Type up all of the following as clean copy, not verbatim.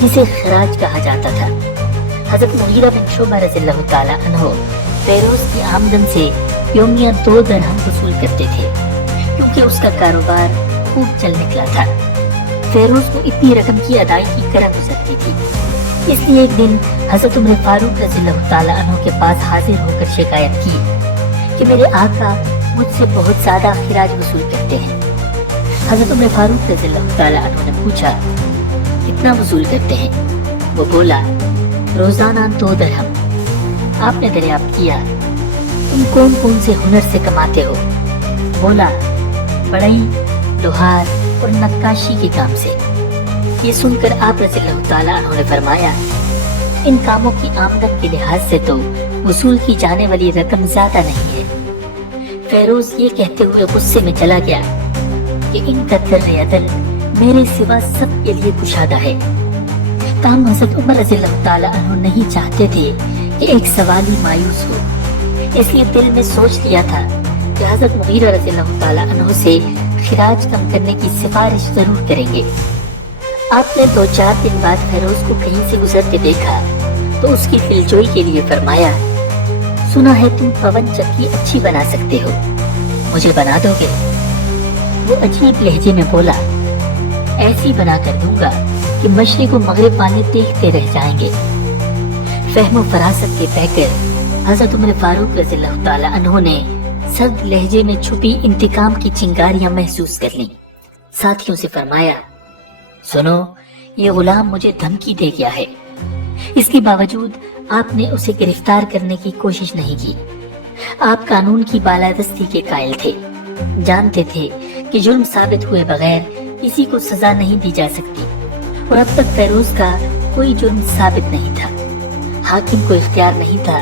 جسے خراج کہا جاتا تھا۔ حضرت مغیرہ بن شعبہ رضی اللہ تعالیٰ عنہ فیروز کی آمدن سے یومیہ 2 درہم وصول کرتے تھے، کیونکہ اس کا کاروبار خوب چل نکلا تھا۔ فیروز کو اتنی رقم کی ادائیگی کرا گزرتی تھی، اس لیے ایک دن حضرت عمر فاروق رضی اللہ تعالیٰ عنہ کے پاس حاضر ہو کر شکایت کی کہ میرے آقا مجھ سے بہت زیادہ خراج وصول کرتے ہیں۔ حضرت عمر فاروق رضی اللہ تعالیٰ عنہ نے پوچھا کتنا وصول کرتے ہیں؟ وہ بولا روزانہ 2 درہم۔ آپ نے دریافت کیا تم کون کون سے ہنر سے کماتے ہو؟ بولا بڑھئی، لوہار اور نقاشی کے کام سے۔ یہ سن کر آپ رضی اللہ تعالیٰ عنہ نے فرمایا ان کاموں کی آمدن کے لحاظ سے تو وصول کی جانے والی رقم زیادہ نہیں ہے۔ فیروز یہ کہتے ہوئے غصے میں چلا گیا کہ ان کا در عدل میرے سوا سب کے لیے کشادہ ہے۔ تاہم حضرت عمر رضی اللہ تعالیٰ عنہ نہیں چاہتے تھے کہ ایک سوالی مایوس ہو، اس لیے دل میں سوچ لیا تھا کہ حضرت مغیرہ رضی اللہ تعالیٰ عنہ سے خراج کم کرنے کی سفارش ضرور کریں گے۔ آپ نے 2-4 دن بعد فیروز کو کہیں سے گزرتے دیکھا تو اس کی دلجوئی کے لیے فرمایا سنا ہے تم پون چکی اچھی بنا سکتے ہو، مجھے بنا دو گے؟ وہ عجیب لہجے میں بولا ایسی بنا کر دوں گا کہ مشرق و مغرب والے دیکھتے رہ جائیں گے۔ فہم و فراست کے پیکر حضرت عمر فاروق رضی اللہ تعالیٰ عنہ نے سرد لہجے میں چھپی انتقام کی چنگاریاں محسوس کر لیں۔ ساتھیوں سے فرمایا سنو، یہ غلام مجھے دھمکی دے گیا ہے، اس کے باوجود آپ نے اسے گرفتار کرنے کی کوشش نہیں کی۔ آپ قانون کی بالادستی کے قائل تھے، جانتے تھے کہ جرم ثابت ہوئے بغیر کسی کو سزا نہیں دی جا سکتی، اور اب تک فیروز کا کوئی جرم ثابت نہیں تھا۔ حاکم کو اختیار نہیں تھا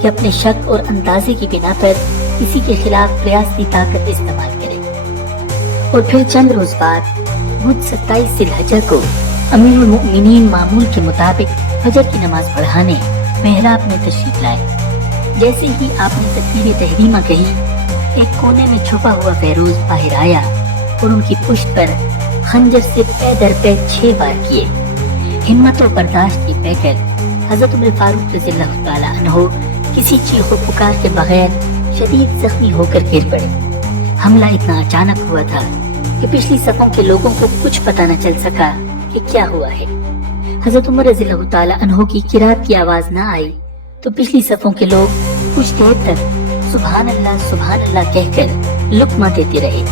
کہ اپنے شک اور اندازے کی بنا پر کسی کے خلاف ریاستی طاقت استعمال کرے۔ اور پھر چند روز بعد بدھ 27 ذی الحجہ کو امیر المؤمنین معمول کے مطابق فجر کی نماز پڑھانے محراب میں تشریف لائے۔ جیسے ہی آپ نے تکبیر تحریمہ کہی، ایک کونے میں چھپا ہوا فیروز باہر آیا اور ان کی پشت پر خنجر سے پے در پے 6 بار کیے۔ ہمت و برداشت کی پے کر حضرت عمر فاروق رضی اللہ تعالیٰ عنہ کسی چیخ و پکار کے بغیر شدید زخمی ہو کر گر پڑے۔ حملہ اتنا اچانک ہوا تھا کہ پچھلی صفوں کے لوگوں کو کچھ پتہ نہ چل سکا کہ کیا ہوا ہے۔ حضرت عمر رضی اللہ تعالیٰ عنہ کی قرات کی آواز نہ آئی تو پچھلی صفوں کے لوگ کچھ دیر تک سبحان اللہ کہہ کر لقمہ دیتے رہے۔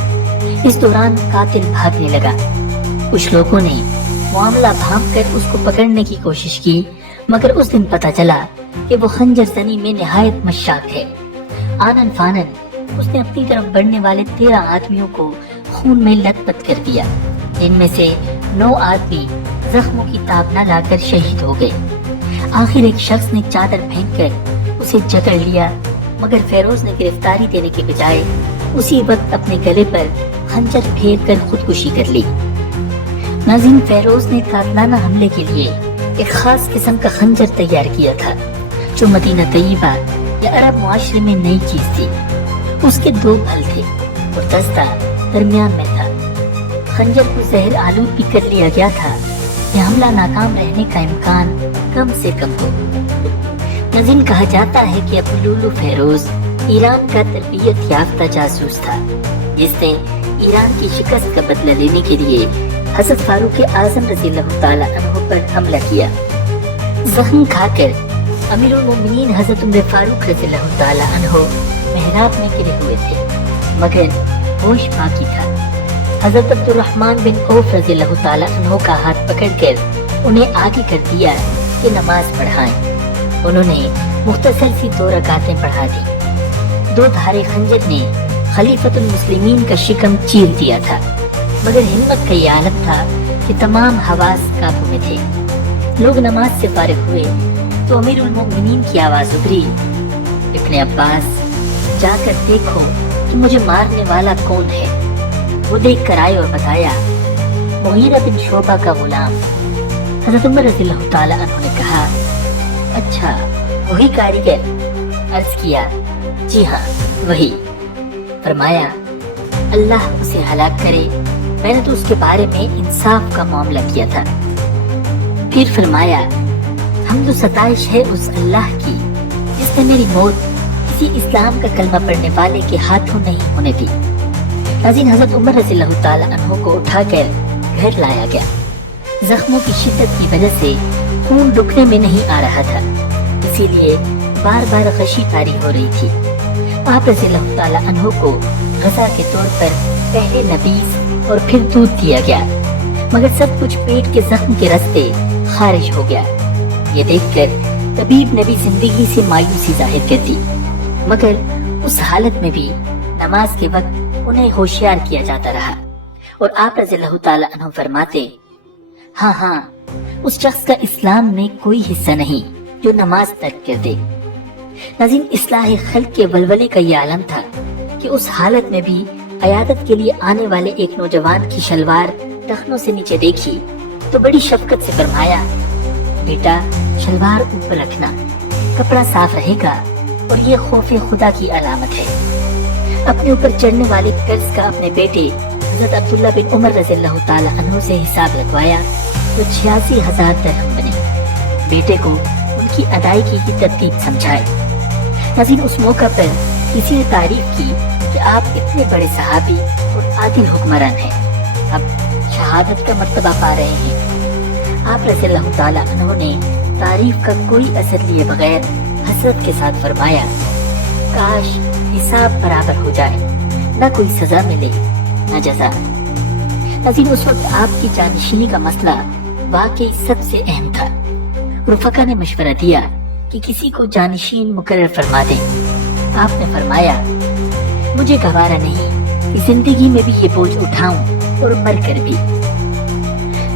اس دوران قاتل بھاگنے لگا۔ کچھ لوگوں نے معاملہ بھانپ کر اس کو پکڑنے کی کوشش کی، مگر اس دن پتہ چلا کہ وہ خنجر زنی میں نہایت مشاق ہے۔ آنن فانن اس نے اپنی طرف بڑھنے والے 13 آدمیوں کو خون میں لت پت کر دیا، ان میں سے 9 آدمی زخموں کی تاب نہ لا کر شہید ہو گئے۔ آخر ایک شخص نے چادر پھینک کر اسے جکڑ لیا، مگر فیروز نے گرفتاری دینے کے بجائے اسی وقت اپنے گلے پر خنجر پھیر کر خودکشی کر لی۔ ناظرین، فیروز نے قاتلانہ حملے کے لیے ایک خاص قسم کا خنجر تیار کیا تھا جو مدینہ طیبہ یا عرب معاشرے میں نئی چیز تھی۔ اس کے 2 پھل تھے اور دستہ درمیان میں تھا۔ خنجر کو زہر آلود بھی کر لیا گیا تھا کہ حملہ ناکام رہنے کا امکان کم سے کم ہو۔ ناظرین، کہا جاتا ہے کہ ابو لولو فیروز ایران کا تربیت یافتہ جاسوس تھا جس نے ایران کی شکست کا بدلہ لینے کے لیے حضرت فاروق اعظم رضی اللہ تعالیٰ عنہ پر حملہ کیا۔ زخم کھا کر امیر المؤمنین حضرت عمر فاروق رضی اللہ تعالیٰ عنہ محراب میں گرے ہوئے تھے، مگر ہوش باقی تھا۔ حضرت عبد الرحمن بن عوف رضی اللہ تعالیٰ عنہ کا ہاتھ پکڑ کر انہیں آگے کر دیا کہ نماز پڑھائیں۔ انہوں نے مختصر سی 2 رکعتیں پڑھا دی۔ 2 دھارے خنجر نے خلیفۃ المسلمین کا شکم چیر دیا تھا، مگر ہمت کا یہ عالم تھا کہ تمام حواس قابو میں تھے۔ لوگ نماز سے فارغ ہوئے تو امیر المؤمنین کی آواز ابھری، ابن عباس جا کر دیکھو کہ مجھے مارنے والا کون ہے۔ وہ دیکھ کر آئے اور بتایا مغیرہ بن شعبہ کا غلام۔ حضرت عمر رضی اللہ تعالیٰ عنہ نے کہا اچھا وہی کاریگر؟ عرض کیا جی ہاں وہی۔ فرمایا اللہ اسے ہلاک کرے، میں نے تو اس کے بارے میں انصاف کا معاملہ کیا تھا۔ پھر فرمایا حمد و ستائش ہے اس اللہ کی جس نے میری موت کسی اسلام کا کلمہ پڑھنے والے کے ہاتھوں نہیں ہونے دی۔ ناظرین، حضرت عمر رضی اللہ تعالی عنہ کو اٹھا کر گھر لایا گیا۔ زخموں کی شدت کی وجہ سے خون رکنے میں نہیں آ رہا تھا، اسی لیے بار بار غشی طاری ہو رہی تھی۔ آپ رضی اللہ تعالی عنہ کو غذا کے طور پر پہلے نبیذ اور پھر دودھ دیا گیا، مگر سب کچھ پیٹ کے زخم کے راستے خارج ہو گیا۔ یہ دیکھ کر طبیب نے بھی زندگی سے مایوسی ظاہر کر دی، مگر اس حالت میں بھی نماز کے وقت انہیں ہوشیار کیا جاتا رہا، اور آپ رضی اللہ تعالی عنہ فرماتے ہاں اس شخص کا اسلام میں کوئی حصہ نہیں جو نماز ترک کر دے۔ ناظرین، اصلاح خلق کے ولولے کا یہ عالم تھا کہ اس حالت میں بھی عیادت کے لیے آنے والے ایک نوجوان کی شلوار ٹخنوں سے نیچے دیکھی تو بڑی شفقت سے فرمایا بیٹا شلوار اوپر رکھنا، کپڑا صاف رہے گا اور یہ خوف خدا کی علامت ہے۔ اپنے اوپر چڑھنے والے قرض کا اپنے بیٹے حضرت عبداللہ بن عمر رضی اللہ تعالی عنہ سے حساب لگوایا تو 86,000 درہم بنے۔ بیٹے کو ان کی ادائیگی کی ترتیب سمجھائے۔ ناظرین، اس موقع پر کسی نے تعریف کی کہ آپ اتنے بڑے صحابی اور عادل حکمران ہیں، اب شہادت کا مرتبہ پا رہے ہیں۔ آپ رضی اللہ تعالی عنہ نے تعریف کا کوئی اثر لیے بغیر حسرت کے ساتھ فرمایا کاش حساب برابر ہو جائے، نہ کوئی سزا ملے نہ جزا۔ ناظرین، اس وقت آپ کی جانشینی کا مسئلہ واقعی سب سے اہم تھا۔ رفقا نے مشورہ دیا کہ کسی کو جانشین مقرر فرما دیں۔ آپ نے فرمایا مجھے گوارا نہیں کہ زندگی میں بھی یہ بوجھ اٹھاؤں اور مر کر بھی۔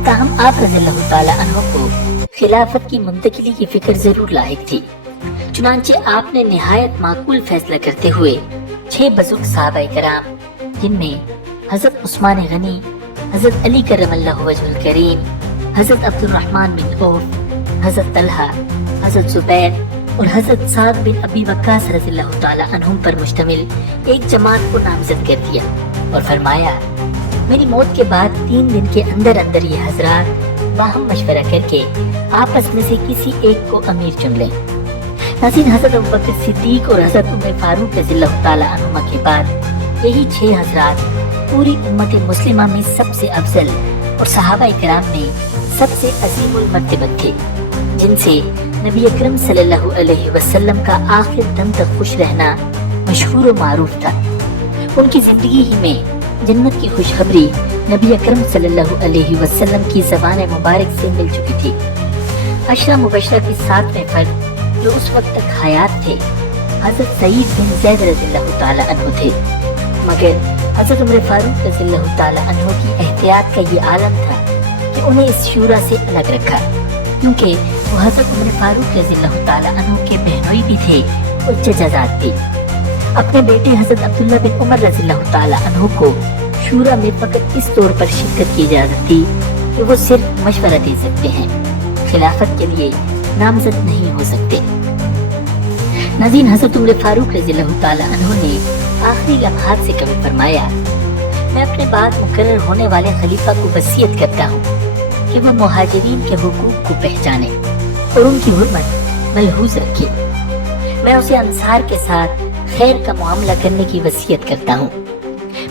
تاہم آپ رضی اللہ تعالی عنہ کو خلافت کی منتقلی کی فکر ضرور لاحق تھی، چنانچہ آپ نے نہایت معقول فیصلہ کرتے ہوئے 6 بزرگ صحابہ کرام جن میں حضرت عثمان غنی، حضرت علی کرم اللہ وجہ الکریم، حضرت عبد الرحمن بن عوف، حضرت طلحہ، حضرت زبیر اور حضرت سعد بن ابی وقاص رضی اللہ تعالی عنہم پر مشتمل ایک جماعت کو نامزد کر دیا اور فرمایا میری موت کے بعد 3 دن کے اندر اندر یہ حضرات باہم مشورہ کر کے آپس میں سے کسی ایک کو امیر چن لیں۔ ناظرین، حضرت ابوبکر صدیق اور حضرت عمر فاروق رضی اللہ تعالی عنہما کے بعد یہی 6 حضرات پوری امت مسلمہ میں سب سے افضل اور صحابہ کرام میں سب سے عظیم المرتبت تھے، جن سے نبی اکرم صلی اللہ علیہ وسلم کا آخر دم تک خوش رہنا مشہور و معروف تھا۔ ان کی زندگی ہی میں جنت کی خوشخبری نبی اکرم صلی اللہ علیہ وسلم کی زبان مبارک سے مل چکی تھی۔ 10 مبشرہ کے 7ویں فرد جو اس وقت تک حیات تھے حضرت سعید بن زید رضی اللہ تعالی عنہ تھے، مگر حضرت عمر فاروق رضی اللہ تعالی عنہ کی احتیاط کا یہ عالم تھا کہ انہیں اس شورا سے الگ رکھا، کیونکہ وہ حضرت عمر فاروق رضی اللہ تعالی عنہ کے بہنوئی بھی تھے اور چچازاد بھی۔ اپنے بیٹے حضرت عبداللہ بن عمر رضی اللہ تعالی عنہ کو شورا میں فقط اس طور پر شرکت کی اجازت تھی کہ وہ صرف مشورہ دے سکتے ہیں، خلافت کے لیے نامزد نہیں ہو سکتے۔ ناظرین، حضرت عمر فاروق رضی اللہ تعالی عنہ نے آخری لمحات سے کبھی فرمایا میں اپنے بعد مقرر ہونے والے خلیفہ کو وصیت کرتا ہوں کہ وہ مہاجرین کے حقوق کو پہچانے اور ان کی حرمت ملحوظ رکھے۔ میں اسے انصار کے ساتھ خیر کا معاملہ کرنے کی وصیت کرتا ہوں،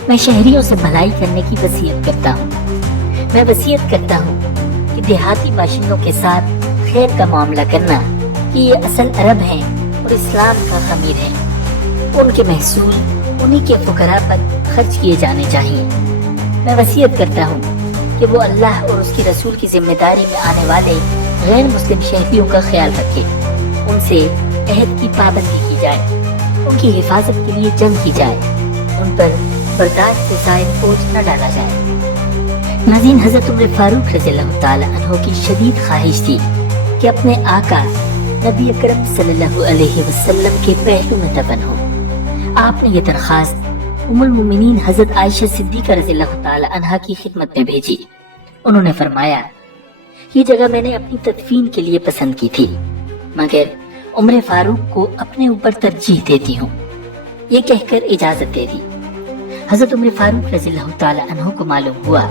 میں شہریوں سے بھلائی کرنے کی وصیت کرتا ہوں، میں وصیت کرتا ہوں کہ دیہاتی باشندوں کے ساتھ خیر کا معاملہ کرنا کہ یہ اصل عرب ہیں اور اسلام کا خمیر ہے، ان کے محصول انہی کے فقراء پر خرچ کیے جانے چاہیے۔ میں وصیت کرتا ہوں کہ وہ اللہ اور اس کے رسول کی ذمہ داری میں آنے والے غیر مسلم شہریوں کا خیال رکھے، ان سے عہد کی پابندی کی جائے، ان کی حفاظت کے لیے جنگ کی جائے، ان پر برداشت سے زائد بوجھ نہ ڈالا جائے۔ ناظرین، حضرت عمر فاروق رضی اللہ تعالی عنہ کی شدید خواہش تھی کہ اپنے آقا نبی اکرم صلی اللہ علیہ وسلم کے پہلو میں دفن ہو۔ آپ نے یہ درخواست ام المومنین حضرت عائشہ صدیقہ رضی اللہ تعالی عنہا کی خدمت میں بھیجی۔ انہوں نے فرمایا یہ جگہ میں نے اپنی تدفین کے لیے پسند کی تھی، مگر عمر فاروق کو اپنے اوپر ترجیح دیتی ہوں، یہ کہہ کر اجازت دے دی۔ حضرت عمر فاروق رضی اللہ تعالی عنہ کو معلوم ہوا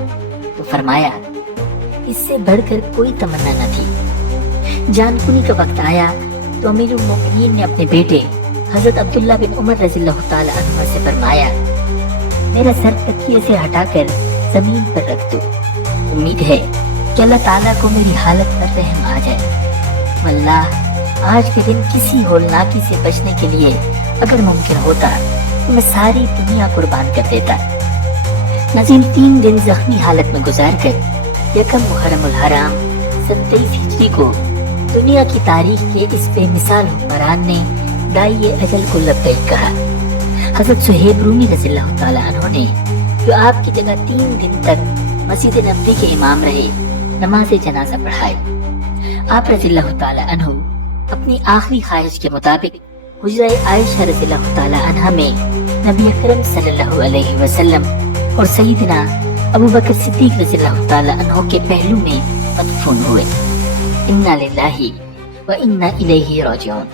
تو فرمایا اس سے بڑھ کر کوئی تمنا نہ تھی۔ جان کنی کا وقت آیا تو امیر المومنین نے اپنے بیٹے حضرت عبداللہ بن عمر رضی اللہ تعالی عنہ سے فرمایا، میرا سر تکیے سے ہٹا کر زمین پر رکھ دو، امید ہے کہ اللہ تعالیٰ کو میری حالت پر رحم آ جائے۔ واللہ آج کے دن کسی ہولناکی سے بچنے کے لیے اگر ممکن ہوتا تو میں ساری دنیا قربان کر دیتا۔ نظیم 3 دن زخمی حالت میں گزار کر یکم محرم الحرام سن 23 ہجری کو دنیا کی تاریخ کے اس بے مثال حکمران نے دائی اجل کو لبیک کہا۔ حضرت صہیب رومی رضی اللہ تعالی عنہ نے جو آپ کی جگہ 3 دن تک مسجد نبوی کے امام رہے، نماز جنازہ پڑھائی۔ آپ رضی اللہ تعالی عنہ اپنی آخری خواہش کے مطابق حجرہ عائشہ رضی اللہ تعالی عنہ میں نبی اکرم صلی اللہ علیہ وسلم اور سیدنا ابو بکر صدیق رضی اللہ تعالی عنہ کے پہلو میں مدفون ہوئے۔ انا للہ و انا الیہ راجعون۔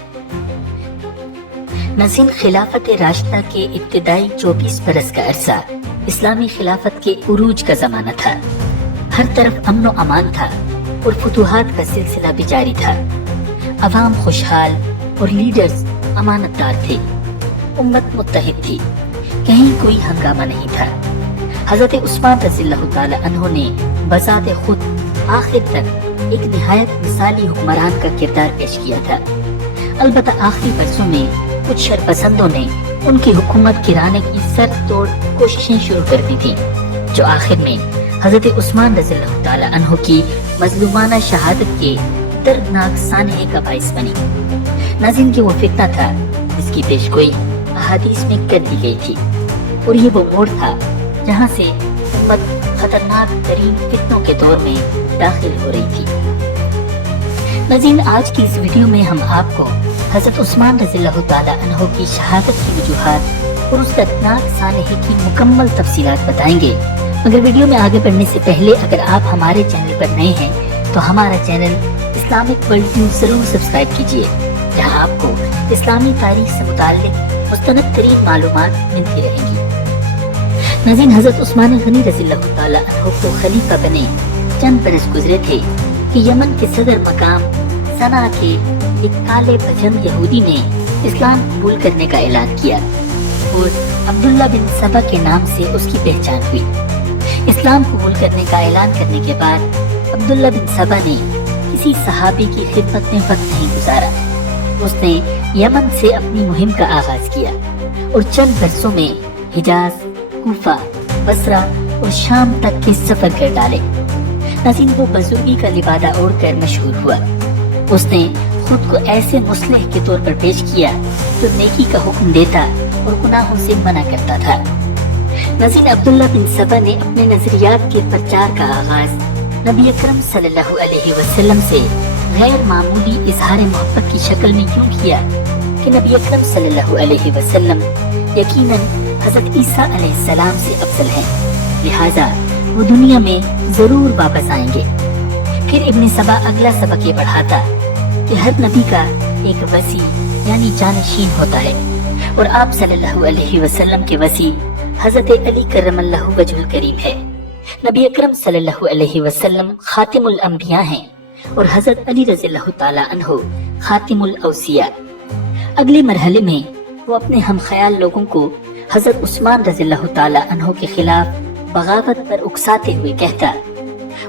نظیم خلافت راشدہ کے ابتدائی 24 برس کا عرصہ اسلامی خلافت کے عروج کا زمانہ تھا۔ ہر طرف امن و امان تھا اور فتوحات کا سلسلہ بھی جاری تھا۔ عوام خوشحال اور لیڈرز امانت دار تھے، امت متحد تھی، کہیں کوئی ہنگامہ نہیں تھا۔ حضرت عثمان رضی اللہ تعالی عنہ نے بذات خود آخر تک ایک نہایت مثالی حکمران کا کردار پیش کیا تھا۔ البتہ آخری برسوں میں کچھ شرپسندوں نے ان کی حکومت گرانے کی سر توڑ کوششیں شروع کر دی تھیں، جو آخر میں حضرت عثمان رضی اللہ تعالی عنہ کی مظلومانہ شہادت کے دردناک سانحے کا باعث بنی۔ ناظرین کی وہ فتنہ تھا جس کی پیشگوئی احادیث میں کر دی گئی تھی، اور یہ وہ موڑ تھا جہاں سے امت خطرناک ترین فتنوں کے دور میں داخل ہو رہی تھی۔ ناظرین، آج کی اس ویڈیو میں ہم آپ کو حضرت عثمان رضی اللہ تعالی عنہ کی شہادت کی وجوہات اور اس دردناک سانحے کی مکمل تفصیلات بتائیں گے۔ مگر ویڈیو میں آگے بڑھنے سے پہلے اگر آپ ہمارے چینل پر نئے ہیں تو ہمارا چینل اسلامک ورلڈ نیوز ضرور سبسکرائب کیجیے، جہاں آپ کو اسلامی تاریخ سے متعلق مستند ترین معلومات ملتی رہیں گی۔ ناظرین، حضرت عثمان غنی رضی اللہ تعالی عنہ کو خلیفہ بنے چند برس گزرے تھے کہ یمن کے صدر مقام صنعا کے ایک کالے پجم یہودی نے اسلام قبول کرنے کا اعلان کیا اور عبداللہ بن سبا کے نام سے اس کی پہچان ہوئی۔ اسلام قبول کرنے کا اعلان کرنے کے بعد عبداللہ بن سبا نے کسی صحابی کی خدمت میں وقت نہیں گزارا۔ اس نے یمن سے اپنی مہم کا آغاز کیا اور چند برسوں میں حجاز، کوفہ، بصرہ اور شام تک کے سفر کر ڈالے۔ ناظرین، وہ بزرگی کا لبادہ اوڑھ کر مشہور ہوا۔ اس نے خود کو ایسے مصلح کے طور پر پیش کیا جو نیکی کا حکم دیتا اور گناہوں سے منع کرتا تھا۔ ناظرین، عبداللہ بن سبا نے اپنے نظریات کے پرچار کا آغاز نبی اکرم صلی اللہ علیہ وسلم سے غیر معمولی اظہار محبت کی شکل میں یوں کیا کہ نبی اکرم صلی اللہ علیہ وسلم یقیناً حضرت عیسیٰ علیہ السلام سے افضل ہیں، لہٰذا وہ دنیا میں ضرور واپس آئیں گے۔ پھر ابن سبا اگلا سبق یہ پڑھاتا کہ ہر نبی کا ایک وصی یعنی جانشین ہوتا ہے، اور آپ صلی اللہ علیہ وسلم کے وصی حضرت علی کرم اللہ وجہ الکریم ہے۔ نبی اکرم صلی اللہ علیہ وسلم خاتم الانبیاء ہیں اور حضرت علی رضی اللہ تعالی عنہ خاتم الاوصیاء۔ اگلے مرحلے میں وہ اپنے ہم خیال لوگوں کو حضرت عثمان رضی اللہ تعالی عنہ کے خلاف بغاوت پر اکساتے ہوئے کہتا،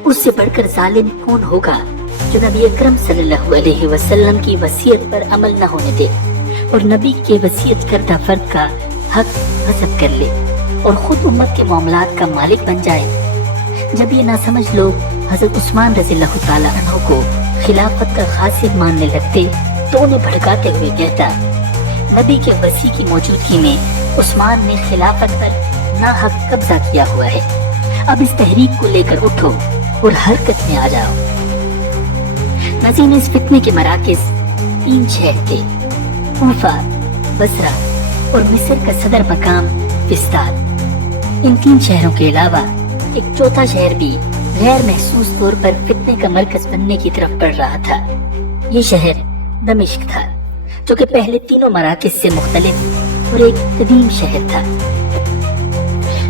اس سے بڑھ کر ظالم کون ہوگا جو نبی اکرم صلی اللہ علیہ وسلم کی وصیت پر عمل نہ ہونے دے اور نبی کے وصیت کردہ فرد کا حق غصب کر لے اور خود امت کے معاملات کا مالک بن جائے۔ جب یہ نہ سمجھ لوگ حضرت عثمان رضی اللہ تعالی عنہ کو خلافت کا غاصب ماننے لگتے تو انہیں بھڑکاتے ہوئے کہتا، نبی کے وصی کی موجودگی میں عثمان نے خلافت پر ناحق قبضہ کیا ہوا ہے۔ اب اس تحریک کو لے کر اٹھو اور حرکت میں آ جاؤ۔ ناظرین، اس فتنے کے مراکز 3 شہر تھے، کوفہ، بصرہ اور مصر کا صدر مقام فسطاط۔ ان 3 شہروں کے علاوہ ایک چوتھا شہر بھی غیر محسوس طور پر فتنے کا مرکز بننے کی طرف بڑھ رہا تھا۔ یہ شہر دمشق تھا، جو کہ پہلے تینوں مراکز سے مختلف اور ایک قدیم شہر تھا۔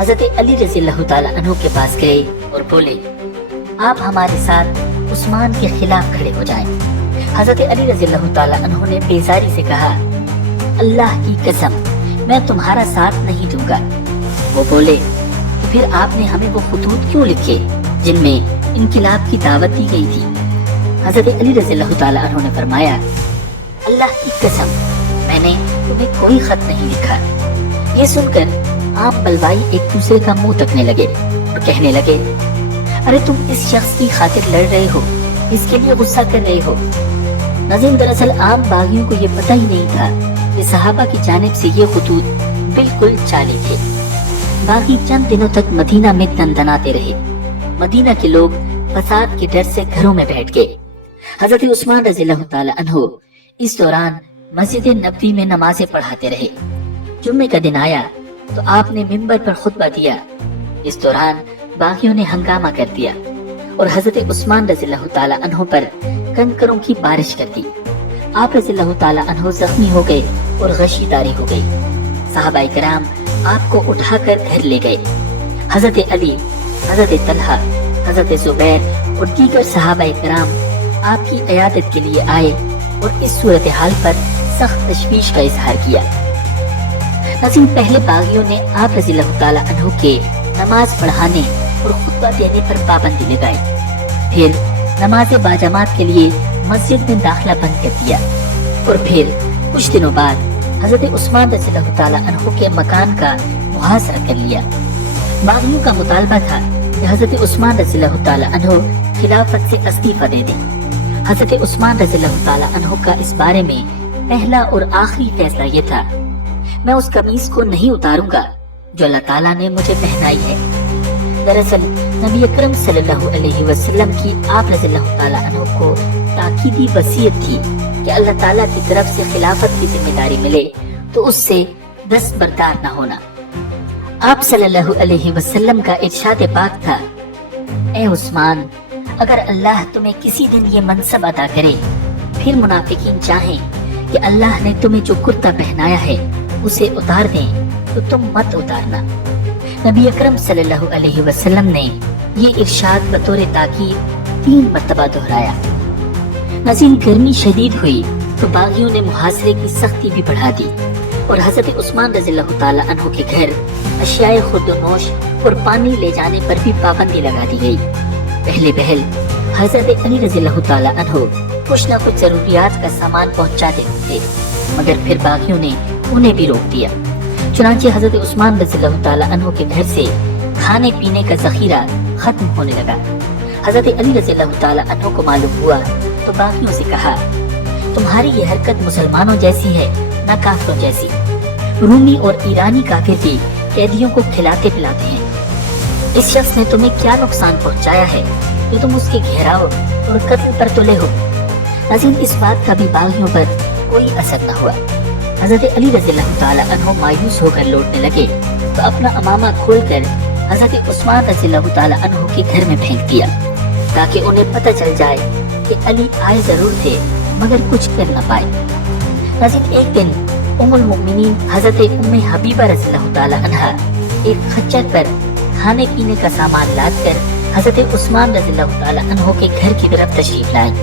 حضرت علی رضی اللہ تعالیٰ عنہ کے پاس گئے اور بولے آپ ہمارے ساتھ عثمان کے خلاف کھڑے ہو جائیں۔ حضرت علی رضی اللہ تعالیٰ عنہ نے بیزاری سے کہا اللہ کی قسم میں تمہارا ساتھ نہیں دوں گا۔ وہ بولے تو پھر آپ نے ہمیں وہ خطوط کیوں لکھے جن میں انقلاب کی دعوت دی گئی تھی؟ حضرت علی رضی اللہ تعالیٰ عنہ نے فرمایا اللہ کی قسم میں نے تمہیں کوئی خط نہیں لکھا۔ یہ سن کر عام بلوائی ایک دوسرے کا منہ تکنے لگے اور کہنے لگے ارے تم اس شخص کی خاطر لڑ رہے ہو، اس کے لیے غصہ کر رہے ہو۔ ناظرین دراصل عام باغیوں کو یہ پتہ ہی نہیں تھا کہ صحابہ کی جانب سے یہ خطوط بالکل جعلی تھے۔ باغی چند دنوں تک مدینہ میں دندناتے رہے۔ مدینہ کے لوگ فساد کے ڈر سے گھروں میں بیٹھ گئے۔ حضرت عثمان رضی اللہ تعالی عنہ اس دوران مسجد نبوی میں نمازیں پڑھاتے رہے۔ جمعے کا دن آیا تو آپ نے منبر پر خطبہ دیا۔ اس دوران باغیوں نے ہنگامہ کر دیا اور حضرت عثمان رضی اللہ تعالی عنہ پر کنکروں کی بارش کر دی۔ آپ رضی اللہ تعالی عنہ زخمی ہو گئے اور غشی داری ہو گئی۔ صحابہ کرام آپ کو اٹھا کر گھر لے گئے۔ حضرت علی، حضرت طلحہ، حضرت زبیر اور دیگر صحابہ کرام آپ کی عیادت کے لیے آئے اور اس صورتحال پر سخت تشویش کا اظہار کیا۔ ناظرین پہلے باغیوں نے آپ رضی اللہ تعالی عنہ کے نماز پڑھانے اور خطبہ دینے پر پابندی لگائی، پھر نماز باجماعت کے لیے مسجد میں داخلہ بند کر دیا، اور پھر کچھ دنوں بعد حضرت عثمان رضی اللہ تعالی عنہ کے مکان کا محاصرہ کر لیا۔ باغیوں کا مطالبہ تھا کہ حضرت عثمان رضی اللہ تعالی عنہ خلافت سے استعفیٰ دے دیں۔ حضرت عثمان رضی اللہ تعالی عنہ کا اس بارے میں پہلا اور آخری فیصلہ یہ تھا میں اس قمیص کو نہیں اتاروں گا جو اللہ تعالیٰ نے مجھے پہنائی ہے۔ دراصل نبی اکرم صلی اللہ علیہ وسلم کی آپ رضی اللہ تعالیٰ عنہ کو تاکیدی وصیت تھی کہ اللہ تعالیٰ کی طرف سے خلافت کی ذمہ داری ملے تو اس سے دستبردار نہ ہونا۔ آپ صلی اللہ علیہ وسلم کا ارشاد پاک تھا اے عثمان اگر اللہ تمہیں کسی دن یہ منصب عطا کرے پھر منافقین چاہیں کہ اللہ نے تمہیں جو کرتا پہنایا ہے اسے اتار دیں تو تم مت اتارنا۔ نبی اکرم صلی اللہ علیہ وسلم نے یہ ارشاد بطور تاکید 3 مرتبہ دہرایا۔ ناظرین گرمی شدید ہوئی تو باغیوں نے محاصرے کی سختی بھی بڑھا دی اور حضرت عثمان رضی اللہ تعالی عنہ کے گھر اشیاء خورد و نوش اور پانی لے جانے پر بھی پابندی لگا دی گئی۔ پہلے پہل حضرت علی رضی اللہ تعالی عنہ کچھ نہ کچھ ضروریات کا سامان پہنچا دیتے تھے، مگر پھر باغیوں نے انہیں بھی روک دیا۔ چنانچہ حضرت عثمان رضی اللہ تعالی عنہ کے گھر سے کھانے پینے کا ذخیرہ ختم ہونے لگا۔ حضرت علی رضی اللہ تعالی عنہ کو معلوم ہوا تو باغیوں سے کہا تمہاری یہ حرکت مسلمانوں جیسی ہے نہ کافروں جیسی۔ رومی اور ایرانی کافر بھی قیدیوں کو کھلاتے پلاتے ہیں، اس شخص نے تمہیں کیا نقصان پہنچایا ہے جو تم اس کے گھیراؤ اور قتل پر تلے ہو؟ ناظرین اس بات کا بھی باغیوں پر کوئی اثر نہ ہوا۔ حضرت علی رضی اللہ تعالی عنہ مایوس ہو کر لوٹنے لگے تو اپنا امامہ کھول کر حضرت عثمان رضی اللہ تعالی عنہ کے گھر میں پھینک دیا تاکہ انہیں پتہ چل جائے کہ علی آئے ضرور تھے مگر کچھ کر نہ پائے۔ ناظرین ایک دن ام المؤمنین حضرت ام حبیبہ رضی اللہ تعالی عنہ ایک خچر پر کھانے پینے کا سامان لاد کر حضرت عثمان رضی اللہ تعالی عنہ کے گھر کی طرف تشریف لائیں،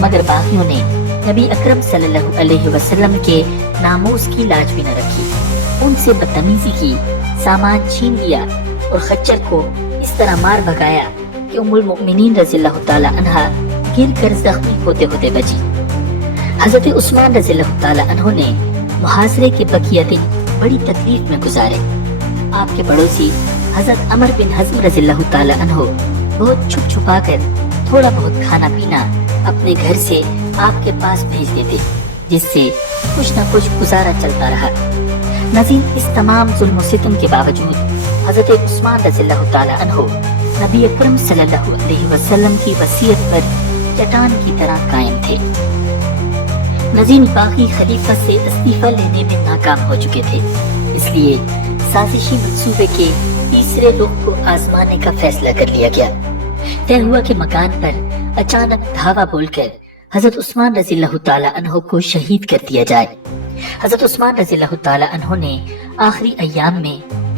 مگر باغیوں نے نبی اکرم صلی اللہ علیہ وسلم کے ناموس کی لاج بھی نہ رکھی، ان سے بدتمیزی کی، سامان چھین لیا اور خچر کو اس طرح مار بھگایا کہ ام المؤمنین رضی اللہ تعالی عنہ گر کر زخمی ہوتے ہوتے بچی۔ حضرت عثمان رضی اللہ تعالی عنہ نے محاصرے کے بقیہ دن بڑی تکلیف میں گزارے۔ آپ کے پڑوسی حضرت عمر بن حزم رضی اللہ تعالی عنہ بہت چھپ چھپا کر تھوڑا بہت کھانا پینا اپنے گھر سے آپ کے پاس بھیج دیتے جس سے کچھ نہ کچھ گزارا چلتا رہا۔ ناظرین اس تمام ظلم و ستم کے باوجود حضرت عثمان رضی اللہ تعالی عنہ نبی اکرم صلی اللہ علیہ وسلم کی وصیت پر چٹان کی طرح قائم تھے۔ ناظرین باقی خلیفہ سے استعفیٰ لینے میں ناکام ہو چکے تھے، اس لیے سازشی منصوبے کے تیسرے رخ کو آزمانے کا فیصلہ کر لیا گیا۔ طے ہوا کہ مکان پر اچانک دھاوا بول کر حضرت عثمان رضی اللہ تعالی عنہ کو شہید کر دیا جائے۔ حضرت عثمان رضی اللہ تعالی عنہ نے آخری ایام میں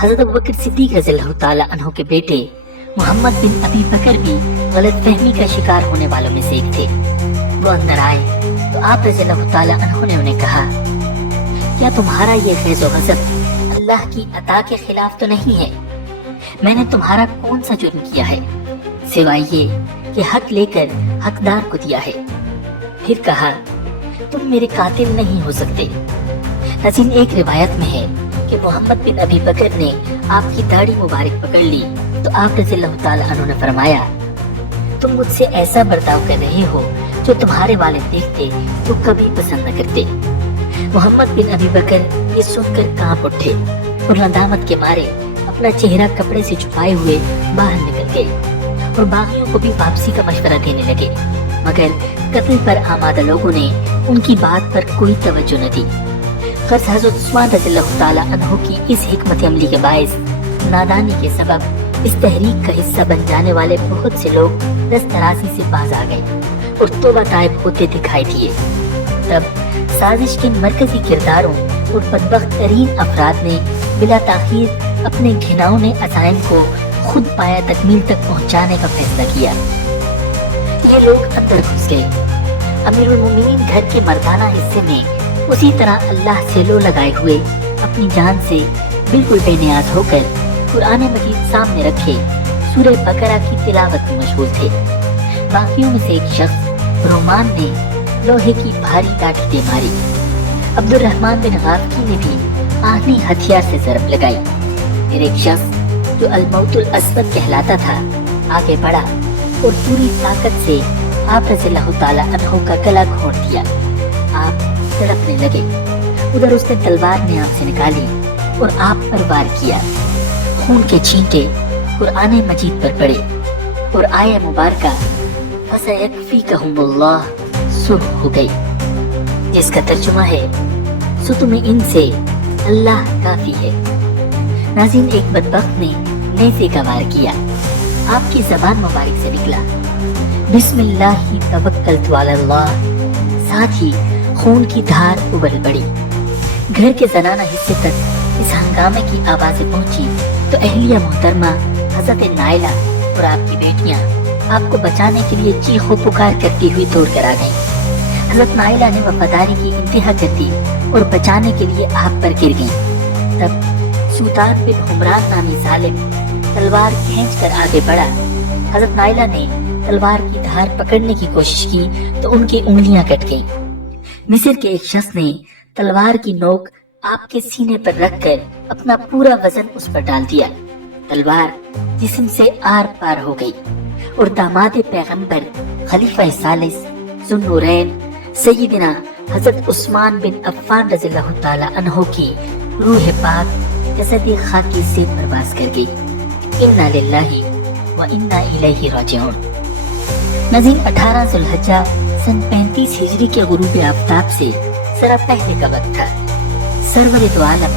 حضرت ابوبکر صدیق رضی اللہ تعالیٰ عنہ کے بیٹے محمد بن ابی بکر بھی غلط فہمی کا شکار ہونے والوں میں سے ایک تھے۔ وہ اندر آئے تو آپ رضی اللہ تعالیٰ عنہ نے انہیں کہا، کیا تمہارا یہ خیز و غضب اللہ کی عطا کے خلاف تو نہیں ہے؟ میں نے تمہارا کون سا جرم کیا ہے سوائے یہ کہ حق لے کر حقدار کو دیا ہے؟ پھر کہا، تم میرے قاتل نہیں ہو سکتے۔ ناظرین، ایک روایت میں ہے کہ محمد بن ابی بکر نے آپ کی داڑھی مبارک پکڑ لی تو آپ رضی اللہ تعالیٰ عنہ نے فرمایا، تم مجھ سے ایسا برتاؤ کر رہے ہو جو تمہارے والد دیکھتے تو کبھی پسند نہ کرتے۔ محمد بن ابی بکر یہ سن کر کانپ اٹھے اور ندامت کے مارے اپنا چہرہ کپڑے سے چھپائے ہوئے باہر نکل گئے اور باغیوں کو بھی واپسی کا مشورہ دینے لگے، مگر قتل پر آمادہ لوگوں نے ان کی بات پر کوئی توجہ نہ دی۔ غرض حضرت عثمان رضی اللہ تعالیٰ عنہ کی اس حکمت عملی کے باعث نادانی کے سبب اس تحریک کا حصہ بن جانے والے بہت سے لوگ دست درازی سے باز آ گئے اور توبہ طائب ہوتے دکھائی دیے۔ تب سازش کے مرکزی کرداروں اور بدبخت ترین افراد نے بلا تاخیر اپنے گھناؤنے عزائم کو خود پایا تکمیل تک پہنچانے کا فیصلہ کیا۔ یہ لوگ اندر گھس گئے۔ امیر المومنین گھر کے مردانہ حصے میں اسی طرح اللہ سے لو لگائے ہوئے اپنی جان سے بالکل بے نیاز ہو کر قرآن مجید سامنے رکھے سورہ بقرہ کی تلاوت میں مشغول تھے۔ باقیوں میں سے ایک شخص رومان نے لوہے کی بھاری لاٹھی دے ماری۔ عبد الرحمن بن غافقی نے بھی آہنی ہتھیار سے ضرب لگائی۔ پھر ایک شخص جو الموت الاسود کہلاتا تھا آگے بڑھا اور پوری طاقت سے آپ رضی اللہ تعالیٰ عنہ کا گلا گھونٹ دیا۔ آپ تڑپنے لگے۔ ادھر اس نے تلوار نیام سے نکالی اور آپ پر وار کیا۔ خون کے چھینٹے قرآن مجید پر پڑے اور آیہ مبارکہ فَسَيَكْفِيكَهُمُ اللَّهُ سرخ ہو گئی، جس کا ترجمہ ہے، سو تمہیں ان سے اللہ کافی ہے۔ ناظرین، ایک بدبخت نے نیزے کا وار کیا۔ آپ کی زبان مبارک سے نکلا، بسم اللہ توکلت علی اللہ، ساتھ ہی خون کی دھار ابل پڑی۔ گھر کے زنانہ حصے تک اس ہنگامے کی آوازیں پہنچی تو اہلیہ محترمہ حضرت نائلہ اور آپ کی بیٹیاں آپ کو بچانے کے لیے چیخ و پکار کرتی ہوئی دوڑ کر آ گئیں۔ حضرت نائلہ نے وفاداری کی انتہا کر دی اور بچانے کے لیے آپ پر گر گئیں۔ تب سودان بن حمران نامی ظالم تلوار کھینچ کر آگے بڑھا۔ حضرت نائلہ نے تلوار کی دھار پکڑنے کی کوشش کی تو ان کی انگلیاں کٹ گئیں۔ مصر کے ایک شخص نے تلوار کی نوک آپ کے سینے پر رکھ کر اپنا پورا وزن اس پر ڈال دیا۔ تلوار جسم سے آر پار ہو گئی اور داماد پیغمبر خلیفہ ثالث ذو النورین سیدنا حضرت عثمان بن عفان رضی اللہ تعالی عنہ کی روح پاک جسد خاکی سے پرواز کر گئی۔ انا للہ و انا الیہ راجعون۔ ناظرین، 18 ذو الحجہ سن 35 ہجری کے غروب آفتاب سے ذرا پہلے کا وقت تھا۔ سرور دو عالم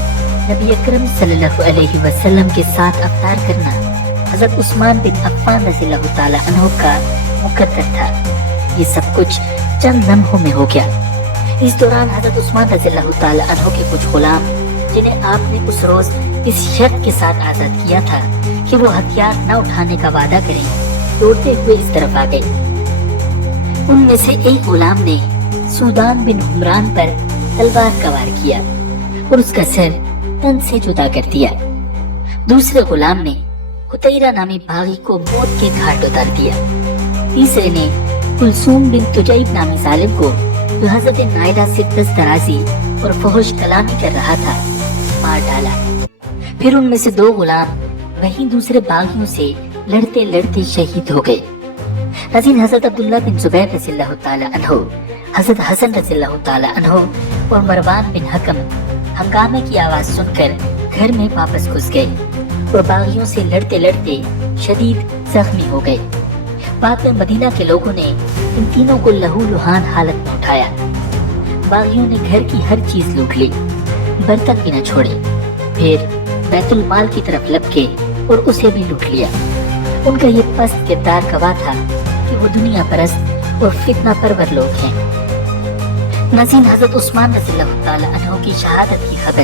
نبی اکرم صلی اللہ علیہ وسلم کے ساتھ افطار کرنا حضرت عثمان بن عفان رضی اللہ تعالی عنہ کا مقدر تھا۔ یہ سب کچھ چند لمحوں میں ہو گیا۔ اس دوران حضرت عثمان رضی اللہ تعالی عنہ کے کچھ غلام جنہیں آپ نے اس روز اس شرط کے ساتھ آزاد کیا تھا کہ وہ ہتھیار نہ اٹھانے کا وعدہ کریں، دوڑتے ہوئے اس طرف آ گئے۔ ان میں سے ایک غلام نے سودان بن حمران پر تلوار کا وار کیا اور اس کا سر تن سے جدا کر دیا۔ دوسرے غلام نے قطیرہ نامی باغی کو موت کے گھاٹ اتار دیا۔ تیسرے نے کلثوم بن تجیب نامی ظالم کو جو حضرت نائلہ سے دست درازی اور فحش کلامی کر رہا تھا مار ڈالا۔ پھر ان میں سے 2 غلام وہیں دوسرے باغیوں سے لڑتے لڑتے شہید ہو گئے۔ ناظرین، حضرت عبداللہ بن زبیر رضی اللہ تعالی عنہ، حضرت حسن رضی اللہ تعالی عنہ اور مروان بن حکم ہنگامے کی آواز سن کر گھر میں واپس گھس گئے اور باغیوں سے لڑتے لڑتے شدید زخمی ہو گئے۔ بعد میں مدینہ کے لوگوں نے ان تینوں کو لہو لہان حالت میں اٹھایا۔ باغیوں نے گھر کی ہر چیز لوٹ لی، برتن بھی نہ چھوڑے، پھر بیت المال کی طرف لپکے اور اسے بھی لوٹ لیا۔ ان کا یہ پست کردار گواہ تھا کہ وہ دنیا پرست اور فتنہ پرور لوگ ہیں۔ ناظرین، حضرت عثمان رضی اللہ تعالی عنہ کی شہادت کی خبر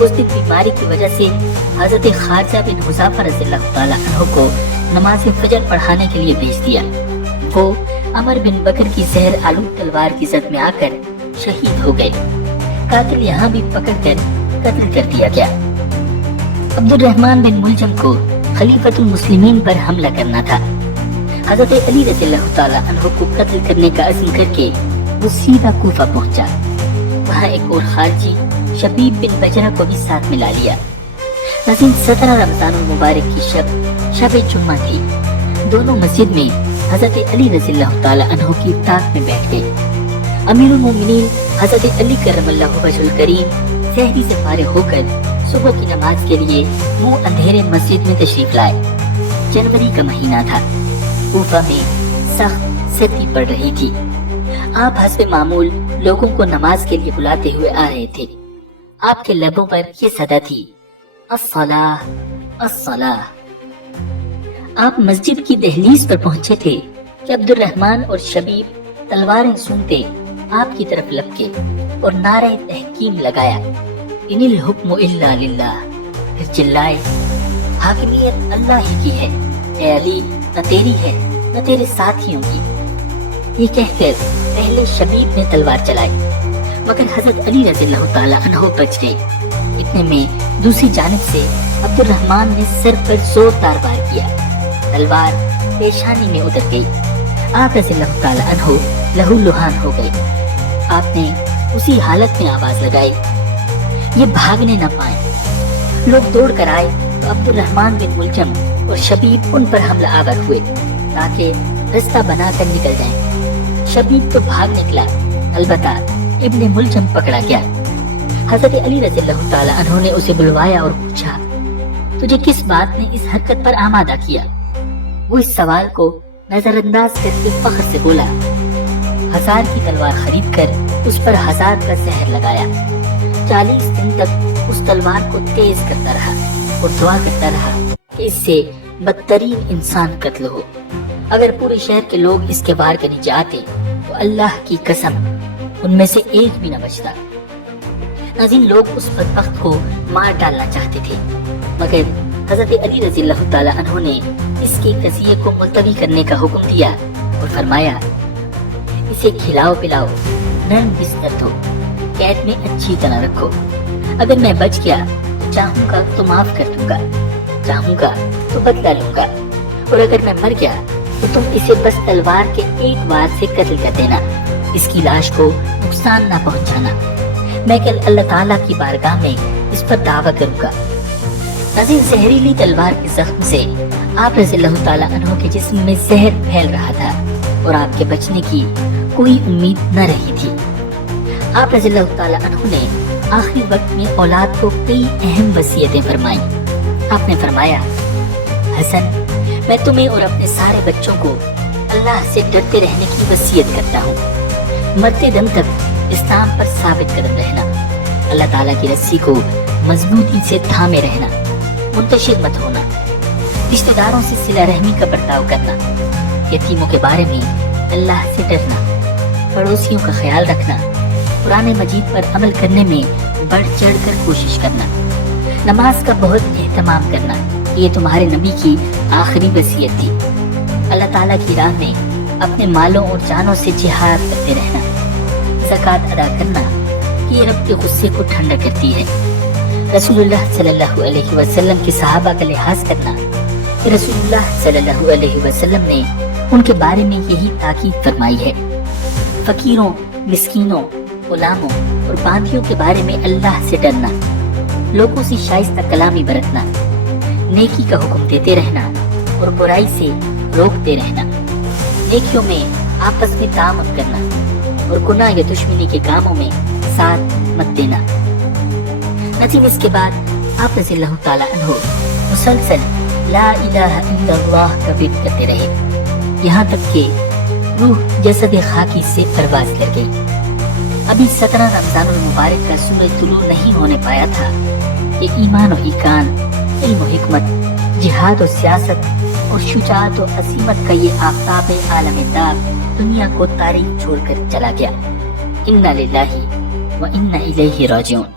اس دن بیماری کی وجہ سے حضرت خارجہ بن حذافہ رضی اللہ تعالیٰ عنہ کو نماز فجر پڑھانے کے لیے بھیج دیا۔ وہ عمر بن بکر کی زہر آلود تلوار کی زد میں آ کر شہید ہو گئے۔ قاتل یہاں بھی پکڑ کر قتل کر دیا گیا۔ عبد الرحمن بن ملجم کو خلیفۃ المسلمین پر حملہ کرنا تھا۔ حضرت علی رضی اللہ تعالیٰ عنہ کو قتل کرنے کا عزم کر کے وہ سیدھا کوفہ پہنچا۔ وہاں ایک اور خارجی شبیب بن بجرہ کو بھی ساتھ ملا لیا۔ ناظرین، 17 رمضان المبارک کی شب جمعہ تھی۔ دونوں مسجد میں حضرت علی رضی اللہ تعالیٰ عنہ کی اطاعت میں بیٹھ گئے۔ امیر المومنین حضرت علی کرم اللہ وجہ الکریم سحری سے فارغ ہو کر صبح کی نماز کے لیے منہ اندھیرے مسجد میں تشریف لائے۔ جنوری کا مہینہ تھا۔ کوفہ میں سخت سردی پڑ رہی تھی۔ آپ حسب معمول لوگوں کو نماز کے لیے بلاتے ہوئے آ رہے تھے۔ آپ کے لبوں پر یہ صدا تھی، الصلاۃ الصلاۃ۔ آپ مسجد کی دہلیز پر پہنچے تھے کہ عبد الرحمن اور شبیب تلواریں سونتے آپ کی طرف لپکے اور نعرہ تحکیم لگایا، ان الحکم الا للہ۔ پھر چلائے، حاکمیت اللہ ہی کی ہے، اے علی نہ تیری ہے نہ تیرے ساتھیوں کی۔ یہ کہہ کر پہلے شبیب نے تلوار چلائی، مگر حضرت علی رضی اللہ تعالیٰ عنہ بچ گئے۔ اتنے میں دوسری جانب سے عبد الرحمن نے سر پر زوردار وار کیا، تلوار پیشانی میں اتر گئی۔ آپ رضی اللہ تعالیٰ عنہ لہو لہان ہو گئے۔ آپ نے اسی حالت میں آواز لگائی، یہ بھاگنے نہ پائیں۔ لوگ دوڑ کر آئے تو عبد الرحمن بن ملجم اور شبیب ان پر حملہ آور ہوئے تاکہ رستہ بنا کر نکل جائیں۔ شبیب تو بھاگ نکلا، البتہ ابن ملجم پکڑا گیا۔ حضرت علی رضی اللہ تعالیٰ عنہ نے اسے بلوایا اور پوچھا، تجھے کس بات نے اس حرکت پر آمادہ کیا؟ وہ اس سوال کو نظر انداز کر کے فخر سے بولا، 1000 کی تلوار خرید کر اس پر 1000 کا زہر لگایا۔ 40 دن تک اس تلوار کو تیز کرتا رہا اور دعا کرتا رہا کہ اس سے بدترین انسان قتل ہو۔ اگر پورے شہر کے لوگ اس کے وار کے نیچے آتے تو اللہ کی قسم ان میں سے ایک بھی نہ بچتا۔ ناظرین، لوگ اس بدبخت کو مار ڈالنا چاہتے تھے، مگر حضرت علی رضی اللہ تعالیٰ عنہ نے اس کے قضیے کو ملتوی کرنے کا حکم دیا اور فرمایا، اسے کھلاؤ پلاؤ، نرم بستر دو، قید میں اچھی طرح رکھو۔ اگر میں بچ گیا تو چاہوں گا تو معاف کر دوں گا، چاہوں گا تو بدلہ لوں گا، اور اگر میں مر گیا تو تم اسے بس تلوار کے ایک وار سے قتل کر دینا، اس کی لاش کو نقصان نہ پہنچانا۔ میں کل اللہ تعالیٰ کی بارگاہ میں اس پر دعویٰ کروں گا۔ ناظرین، زہریلی تلوار کے زخم سے آپ رضی اللہ تعالیٰ عنہ کے جسم میں زہر پھیل رہا تھا اور آپ کے بچنے کی کوئی امید نہ رہی تھی۔ آپ رضی اللہ تعالیٰ عنہ نے آخری وقت میں اولاد کو کئی اہم وصیتیں فرمائیں۔ آپ نے فرمایا، حسن، میں تمہیں اور اپنے سارے بچوں کو اللہ سے ڈرتے رہنے کی وصیت کرتا ہوں، مرتے دم تک اسلام پر ثابت قدم رہنا، اللہ تعالیٰ کی رسی کو مضبوطی سے تھامے رہنا، منتشر مت ہونا، رشتہ داروں سے صلہ رحمی کا برتاؤ کرنا، یتیموں کے بارے میں اللہ سے ڈرنا، پڑوسیوں کا خیال رکھنا، قرآن مجید پر عمل کرنے میں بڑھ چڑھ کر کوشش کرنا، نماز کا بہت اہتمام کرنا۔ یہ تمہارے نبی کی آخری وصیت تھی۔ اللہ تعالیٰ کی راہ میں اپنے مالوں اور جانوں سے جہاد کرتے رہنا، زکوٰۃ ادا کرنا، یہ رب کے غصے کو ٹھنڈا کرتی ہے۔ رسول اللہ صلی اللہ علیہ وسلم کے صحابہ کا لحاظ کرنا کہ رسول اللہ صلی اللہ علیہ وسلم نے ان کے بارے میں یہی تاکید فرمائی ہے۔ فقیروں، مسکینوں، غلاموں اور باندیوں کے بارے میں اللہ سے ڈرنا، لوگوں سے شائستہ کلامی برتنا، نیکی کا حکم دیتے رہنا اور برائی سے روکتے رہنا، نیکیوں میں آپس میں تعاون کرنا اور گناہ یا دشمنی کے کاموں میں ساتھ مت دینا۔ نظیم، اس کے بعد آپ رضی اللہ تعالیٰ عنہ مسلسل لا الہ الا اللہ کا ورد کرتے رہے، یہاں تک کہ روح جسد خاکی سے پرواز کر گئی۔ ابھی 17 رمضان المبارک کا سورج طلوع نہیں ہونے پایا تھا کہ ایمان و ایقان، علم و حکمت، جہاد و سیاست اور شجاعت و عزیمت کا یہ آفتاب عالم تاب دنیا کو تاریک چھوڑ کر چلا گیا۔ انا للہ و انا الیہ راجعون۔